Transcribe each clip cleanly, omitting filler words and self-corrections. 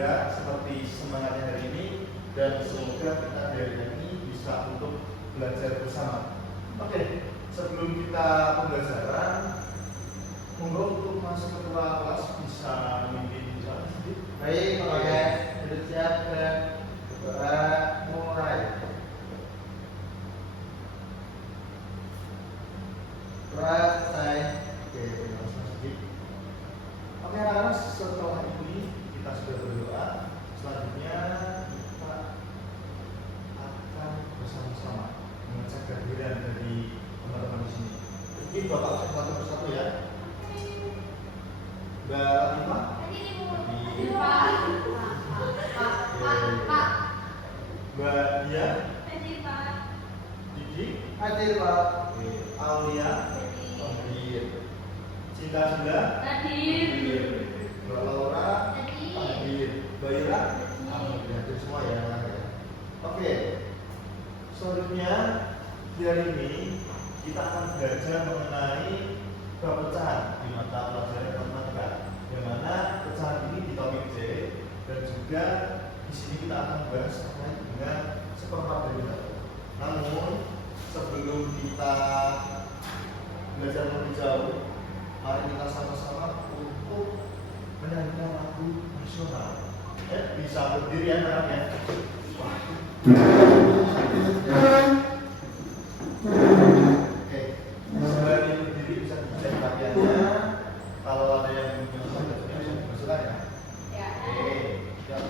bergerak seperti semangatnya hari ini, dan semoga kita dari ini bisa untuk belajar bersama. Oke, sebelum kita pembelajaran, monggo untuk masuk ketua kelas bisa memimpin bicara sedikit. Baik, oke, sudah siap dan mulai. Selesai. Oke, terima kasih sedikit. Oke, anak-anak, setelah ini kita sudah berdoa. Selanjutnya kita akan bersama-sama mengecek kehadiran dari teman-teman di sini. Mungkin Bapak satu persatu ya. Mbak Lima, Mbak Dia, Didi, Hadir, Pak. Aulia, hadir. Cinta, hadir. Mbak Laura, hadir. Mbak Ira, hadir semua ya. Oke, selanjutnya di hari ini kita akan belajar mengenai perpecahan di mata pelajaran matematika, yang mana pecahan ini di topik J, dan juga di sini kita akan bahas terkait dengan seperempat dari satu. Namun sebelum kita belajar lebih jauh, mari kita sama-sama untuk menyanyikan lagu nasional. Bisa berdiri ya anak-anak ya. Oke, sembari berdiri bisa dicek latihannya. Kalau ada yang belum bisa dimasukkan ya. Oke, siap.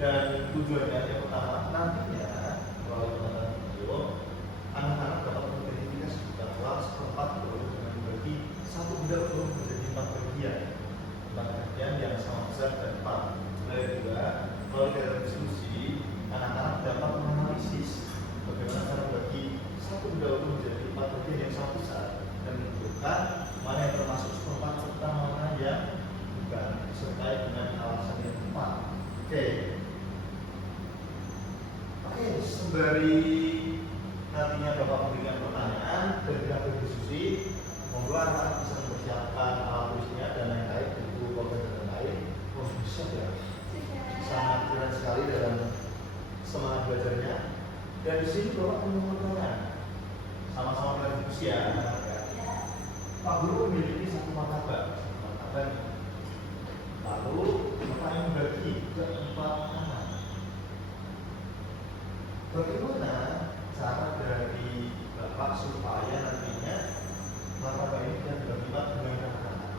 Dan tujuannya yang pertama, nantinya kalau teman-teman video, anak-anak dapat mengidentifikasi bahwa seperempat peluru dengan dibagi satu benda peluru menjadi 4 bagian yang sama besar dan 4. Dan juga melalui dalam diskusi, anak-anak dapat menganalisis bagaimana cara membagi satu benda peluru menjadi 4 bagian yang sama besar dan menentukan mana yang termasuk seperempat serta mana yang bukan, disertai dengan alasan yang tepat. Oke, sembari nantinya Bapak memberikan pertanyaan dan kita berdiskusi, monggo anak bisa mempersiapkan alat tulisnya dan lain-lain, buku, pulpen dan lain-lain. Bisa ya, sangat keren sekali dalam semangat belajarnya. Dan di sini Bapak punya pertanyaan, sama-sama berdiskusi ya. Pak Guru memiliki satu martabak, lalu Bapak yang membagi ke 4 anak. Bagaimana cara dari Bapak supaya nantinya martabak ini tidak dibagi-bagi dengan anak-anak?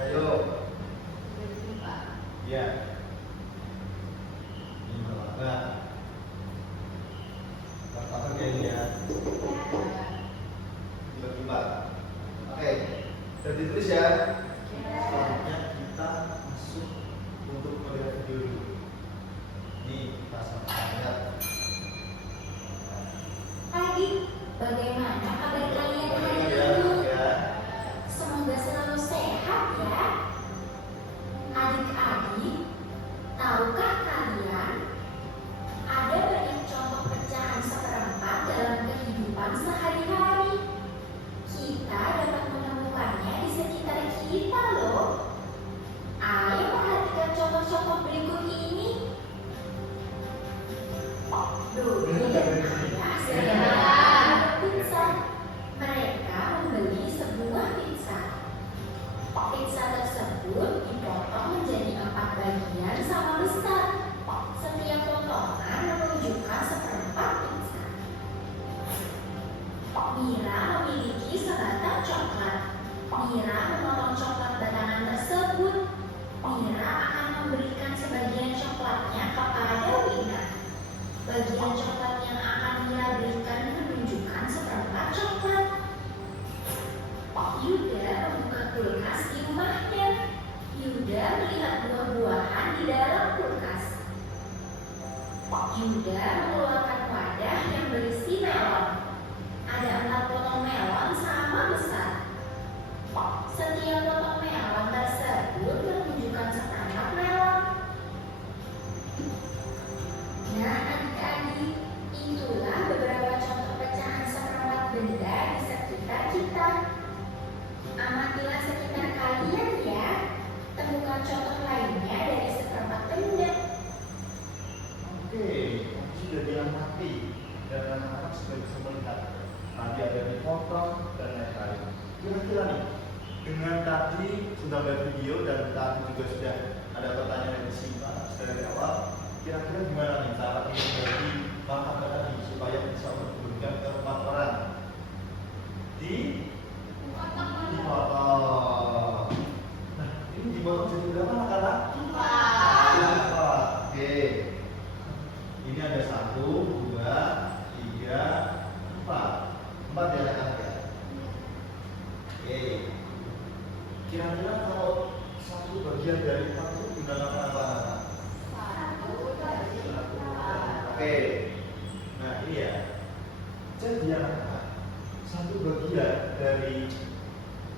Ayo. Ya. Ini martabak. Martabak kayak ini ya. Dibagi-bagi. Oke. Sudah ditulis ya. Selanjutnya kita masuk untuk melihat video dulu. Ini kita sama-sama lihat. Adik, bagaimana kabar kalian hari ini? Semoga selalu sehat ya. Adik-adik, tahukah kalian ada banyak contoh pecahan seperempat dalam kehidupan sehari-hari? Kita dapat menemukannya di sekitar kita loh. Ayo perhatikan contoh-contoh berikut ini. Dulu ya, Mira memotong coklat batangan tersebut. Mira akan memberikan sebagian coklatnya kepada Wina. Bagian coklat yang akan Mira berikan menunjukkan seperempat coklat. Yuda membuka kulkas di rumahnya. Yuda melihat buah-buahan di dalam kulkas. Yuda mengeluarkan wadah yang berisi melon. Ada 4 potong melon sama besar. Setiap potong melon tersebut menunjukkan seperempat melon. Nah, adik-adik, itulah beberapa contoh pecahan seperempat benda di sekitar kita. Amatilah sekitar kalian ya. Temukan contoh lainnya dari seperempat benda. Oke, kamu sudah diamati dan anak-anak sudah bisa melihat. Tadi ada dipotong dan lain-lain. Kira-kira nih, dengan tadi sudah ada video dan tadi juga sudah ada pertanyaan yang disimak dari awal. Kira-kira gimana nih cara menjadi pangkat tadi supaya bisa memberikan ke 4 orang? Dipotong. Nah, ini dipotong jadi berapa anak-anak? 4. Oke. Ini ada 1, 2, 3, 4. 4 ya anak-anak ya. Oke. Kira-kira kalau satu bagian dari 4 itu digunakan apa? Oke. Nah ini ya. Jadi anak-anak, satu bagian dari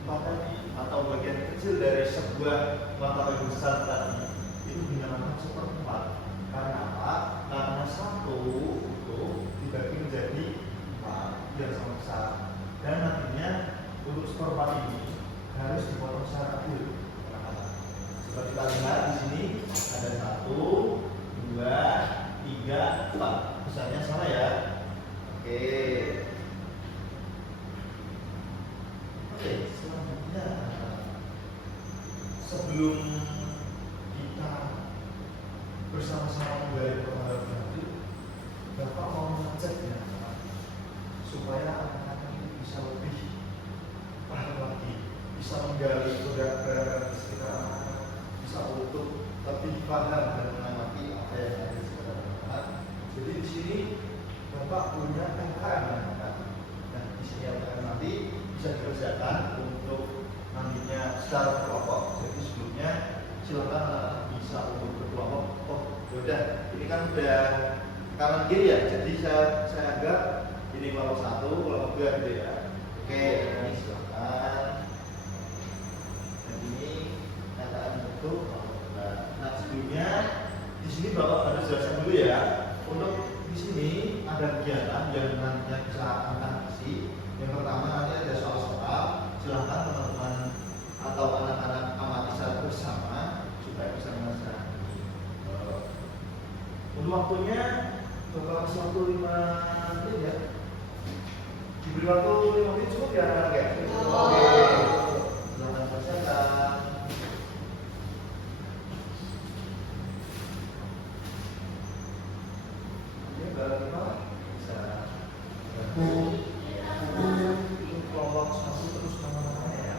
4 tadi atau bagian kecil dari sebuah mata besar tadi itu dinamakan seperempat. Karena apa? Karena 1 itu dibagi menjadi 4 yang sama besar. Dan nantinya untuk seperempat ini harus dipotong secara adil. Seperti kita lihat di sini ada 1, 2, 3, 4. Besarnya sama ya. Oke. Oke, selanjutnya sebelum kita bersama-sama menggali perkara berarti, Bapak mau mengecek ya, supaya anak-anak ini bisa lebih paham lagi, bisa menggali perkara di sekitar anak-anak, bisa untuk lebih paham dan mengamati apa yang ada di sekitar anak-anak. Jadi di sini Bapak punya LKM anak-anak. Nah di sini LKM nanti bisa dikerjakan untuk nantinya secara kelompok. Jadi sebelumnya silakan anak-anak bisa untuk berkelompok. Oh yaudah, ini kan udah kanan kiri ya. Jadi saya anggap ini kelompok 1, kelompok 2 gitu ya. Oke, ini silakan. Dan ini kataan bentuk. Nah sebelumnya di sini Bapak harus jelaskan dulu ya. Untuk di sini ada kegiatan yang nantinya bisa akan isi. Yang pertama nanti ada soal-soal. Silakan teman-teman atau anak-anak amati secara bersama supaya bisa menyelesaikan. Untuk waktunya Bapak kasih waktu 5 menit ya. Diberi waktu 5 menit cukup ya anak-anak ya? Oke. Silakan persiapan. Oke, Mbak Rima bisa kelompok 1 terus nama-namanya ya.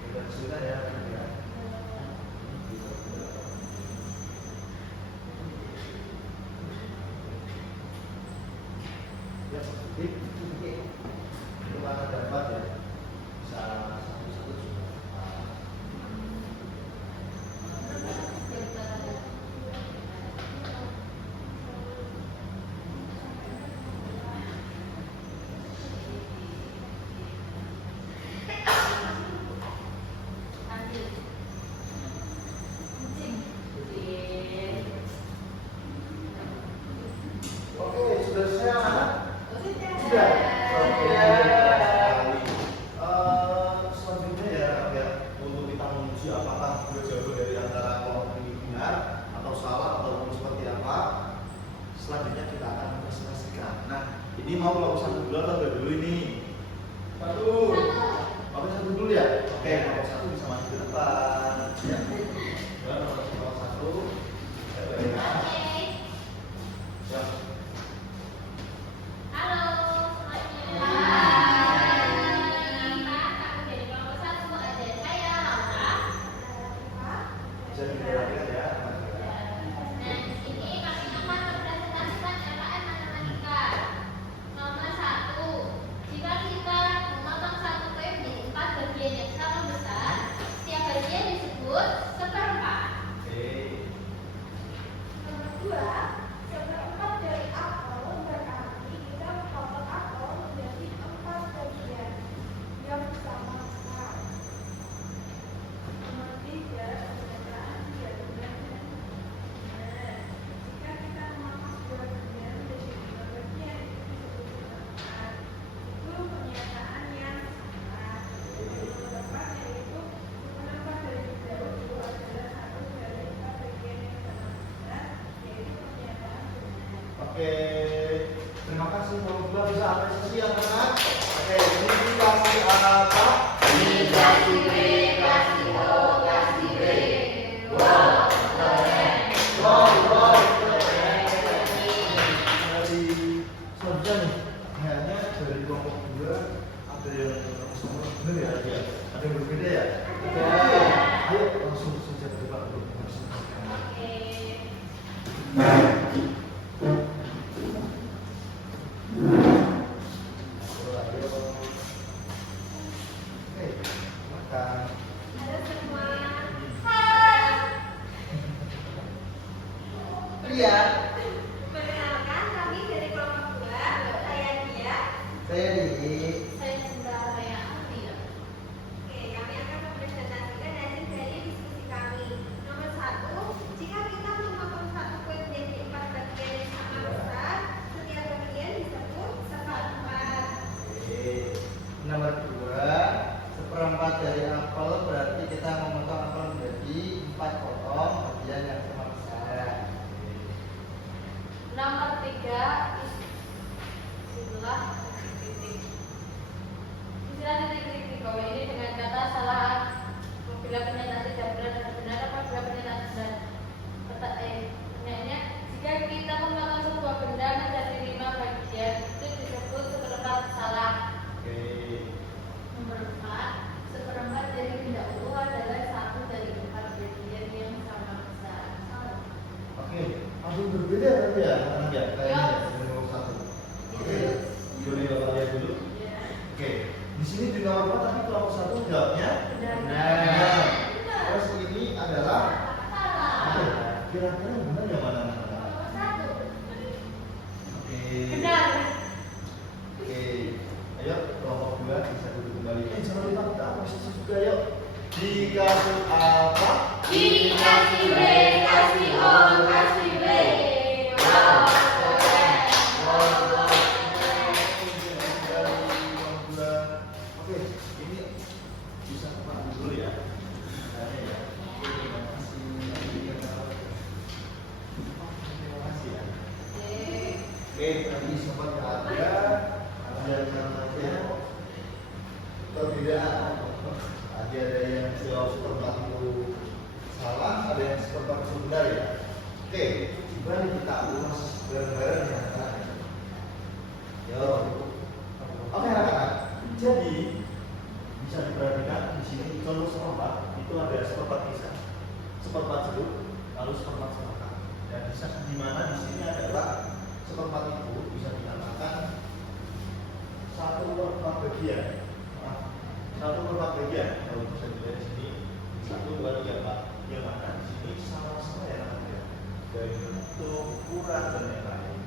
Kita kesulitan ya. Ya, itu mana dapat ya, bisa satu-satu juga. Oke, sudah selesai anak? Sudah. Oke. Selanjutnya ya untuk kita menguji apakah dua jawaban dari antara kelompok ini benar atau salah atau seperti apa. Selanjutnya kita akan presentasikan. Nah, ini mau kelompok 1 dulu atau 2 dulu ini? 1. Kelompok 1 dulu ya? Oke, kelompok 1 bisa maju ke depan. Ya. Kelompok 1. Bisa diperhatikan ya. Nah, di sini kami akan mempresentasikan LKS matematika. Nomor 1, jika kita memotong satu kue menjadi 4 bagian yang sama besar, setiap bagian disebut seperempat. Nomor 2, seperempat dari apel berarti kita memotong apel menjadi 4 bagian yang sama besar. Nomor 3, perbedaan tidak benar dan benar. Jika kita memotong sebuah bagian menjadi 5 bagian itu disebut seperempat. Itu pernyataan yang salah. Nomor 4 yaitu seperempat dari 3 itu adalah 1 dari 4 bagian yang sama besar, yaitu pernyataan benar. Oke, terima kasih. Semoga bisa apresiasi anak-anak. Oke, ini dikasih apa? Dikasih B, kasih O, kasih B. Wow, keren. Wow, keren. Dari selanjutnya nih, kayaknya dari kelompok 2 ada yang sama bener ya? Ada yang berbeda ya? Ada. Ayo langsung saja coba dulu. Oke. Makan. Halo semua. Hai. Iya. Perkenalkan, kami dari kelompok 2. Saya Dia. Saya Didi. Saya Sunda, saya Alia. Oke, kami akan mempresentasikan hasil dari diskusi kami. Nomor 1, jika kita memotong satu kue menjadi 4 bagian yang sama besar, setiap bagian disebut seperempat. Oke. Nomor 2, seperempat dari apel berarti kita memotong apel menjadi 4 potong bagian yang sama besar. Nomor 3, istilah titik. Istilah titik-titik bahwa ini dengan kata salah bila pernyataan tidak benar dan benar apabila pernyataan benar. Pertanyaannya, jika kita memotong sebuah benda menjadi 5 bagian itu disebut seperempat salah. Oke. Nomor 4, seperempat dari benda utuh adalah 1 dari 4 bagian yang sama besar. Salah. Oke, ada yang berbeda tapi ya, anak ya, kayaknya Ya. dari nomor 1. Oke, boleh bapak lihat dulu. Ya. Oke, di sini di nomor 4 tadi kelompok 1 jawabnya Benar. benar. Terus ini adalah Salah. oke, kira-kira benar yang mana? Nomor 1. Oke. Benar. Oke, ayo kelompok 2 bisa duduk kembali. Jangan lupa kita apresiasi juga yuk. Dikasih apa? Dikasih B, kasih O, kasih B. Wow, keren. Oke, ini bisa Pak dulu ya. Kayaknya ya. Oke, terima kasih. Terima kasih ya. Oke, tadi sempat ada namanya perbedaan. Ada yang jawab seperempat itu salah, ada yang seperempat itu benar ya. Oke, coba kita ulas bareng-bareng ya. Yo. Oke, anak-anak. Jadi bisa diperhatikan di sini contoh seperempat itu ada seperempat pisah, seperempat jeruk, lalu seperempat semangka. Dan di mana di sini adalah seperempat itu bisa dinamakan 1/4 bagian. Satu per 4 bagian. Kalau bisa dilihat di sini 1, 2, 3, 4. Yang mana di sini sama-sama ya namanya. Dari bentuk, ukuran dan yang lain.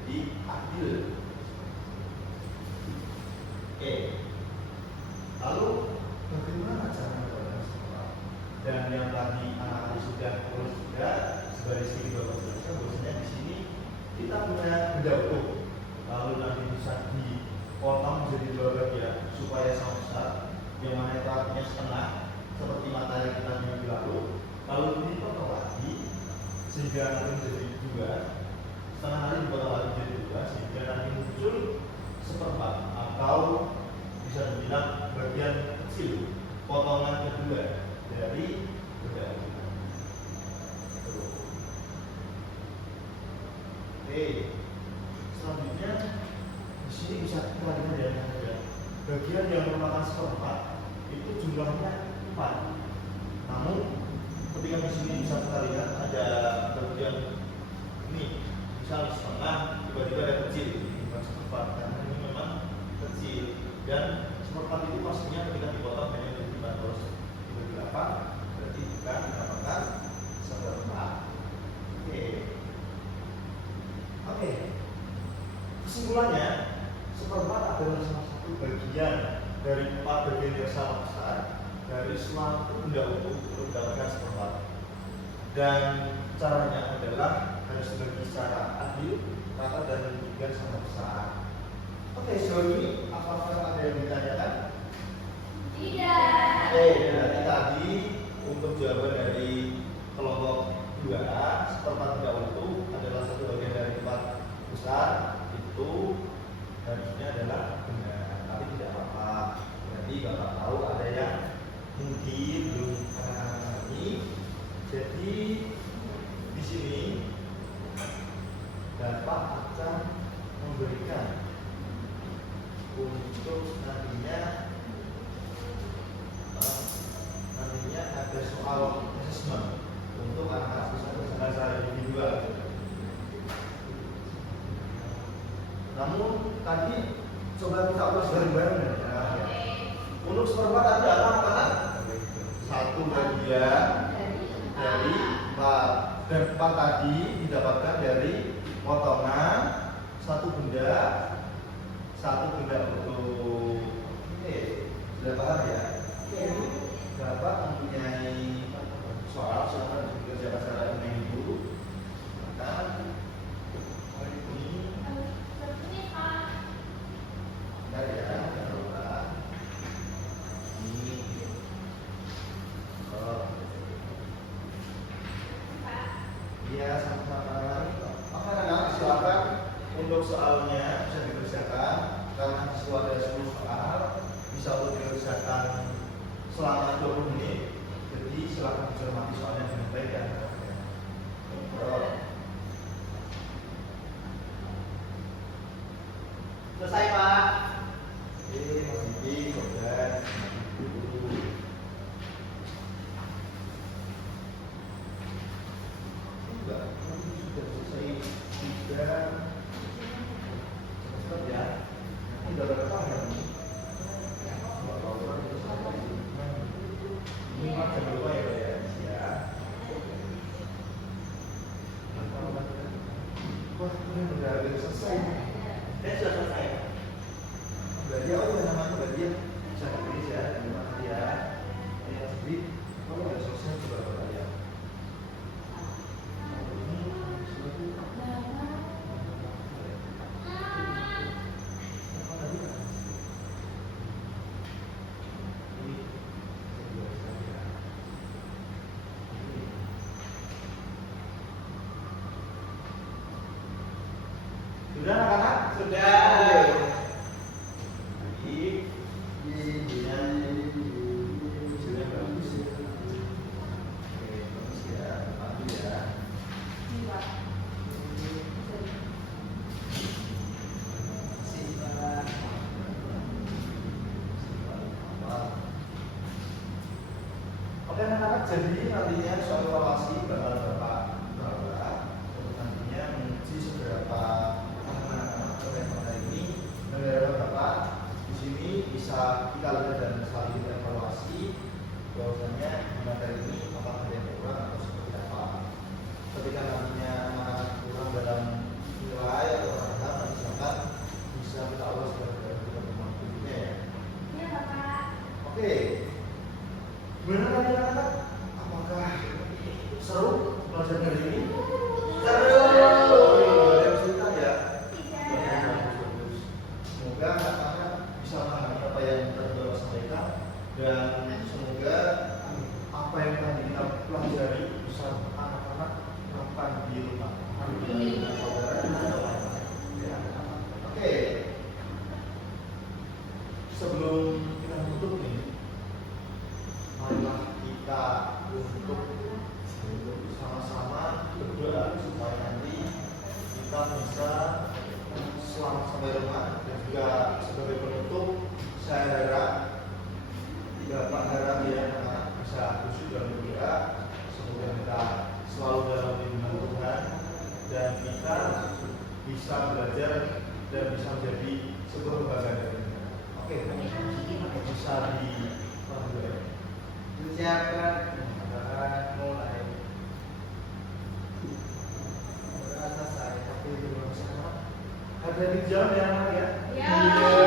Jadi adil. Oke. Lalu bagaimana cara mendapatkan sekolah? Dan yang tadi anak-anak sudah terus juga sebagai segi bapak jelaskan bahwasanya di sini kita punya benda utuh. Lalu nanti bisa dipotong menjadi 2 bagian supaya sama besar, yang mana itu artinya setengah seperti materi kita minggu lalu. Lalu dipotong lagi sehingga nanti menjadi 2, setengah kali dipotong lagi menjadi 2 sehingga nanti muncul seperempat atau bisa dibilang bagian kecil, potongan kedua dari benda utuh. Oke, selanjutnya di sini bisa kita lihat ya, bagian yang merupakan seperempat itu jumlahnya 4. Namun ketika di sini bisa kita lihat ada bagian ini, misal setengah, tiba-tiba ada kecil, ini bukan seperempat, karena ini memang kecil. Dan seperempat itu pastinya ketika dipotong hanya jadi 5 terus dibagi 8, berarti bukan didapatkan seperempat. Oke. Kesimpulannya, seperempat adalah salah satu bagian dari 4 bagian yang sama besar dari suatu benda utuh untuk mendapatkan seperempat. Dan caranya adalah harus dibagi secara adil, rata dan diberikan sama besar. Oke, sejauh ini apakah ada yang ditanyakan? Tidak. Oke, berarti tadi untuk jawaban dari kelompok 2, seperempat benda utuh adalah satu bagian dari 4 besar, itu harusnya adalah benar, tapi tidak apa-apa. Berarti Bapak tahu ada yang mungkin belum pahami. Jadi di sini Bapak akan memberikan untuk nantinya ada soal assessment untuk anak-anak bisa berjalan secara individual. Namun tadi coba kita ulas bareng-bareng ya. Untuk seperempat tadi apa anak-anak? Satu bagian dari 4, dan 4 tadi didapatkan dari potongan satu benda utuh. Oke, sudah paham ya? Bapak mempunyai soal silakan dikerjakan secara ini dulu. Maka ini benar ya, jangan lupa. Ini iya, sama-sama. Oke, anak-anak silakan untuk soalnya bisa dikerjakan karena disitu ada 10 soal, bisa untuk dikerjakan selama 20 menit. Jadi silakan dicermati soalnya dengan baik ya. Selesai Pak. Mas Diki, Sobat, dulu. Sudah selesai 3. Cepat ya. Ini udah berapa hari ini? Ini macam apa ya Pak ya? Wah, ini udah hampir selesai. Sudah selesai. Berarti apa namanya berarti bisa ditulis ya, terima kasih ya. Ini asli, kalau udah selesai juga Pak ya. Sudah anak-anak? Sudah. Sudah bagus ya. Oke, bagus ya. Paham ya. Oke anak-anak, jadi nantinya soal evaluasi bakal Bapak untuk nantinya menguji seberapa pada ini negara Bapak di sini bisa kita lihat dan saling evaluasi bahwasanya materi ini apakah ada yang kurang atau seperti apa. Ketika nantinya anak-anak kurang dalam nilai atau rangka, misalkan bisa kita ulas dari pertemuan berikutnya ya. Ya Bapak. Oke. Gimana tadi anak-anak? Apakah seru belajar hari ini? Seru. Ada cerita ya? Bagus. Semoga anak-anak bisa memahami apa yang kita sampaikan dan semoga apa yang tadi kita pelajari bisa anak-anak terapkan di rumah. Ya. Oke. Sebelum kita tutup nih, marilah kita untuk sama-sama berdoa supaya nanti kita bisa selamat sampai rumah. Dan juga sebagai penutup, saya harap Bapak harap ya anak-anak bisa khusyuk dalam berdoa. Semoga bisa menjadi sebuah lembaga negara. Oke, bisa dipahami ya. Siapkan mulai. Berasa saya tapi belum sama. Ada di jam ya anak ya? Ya.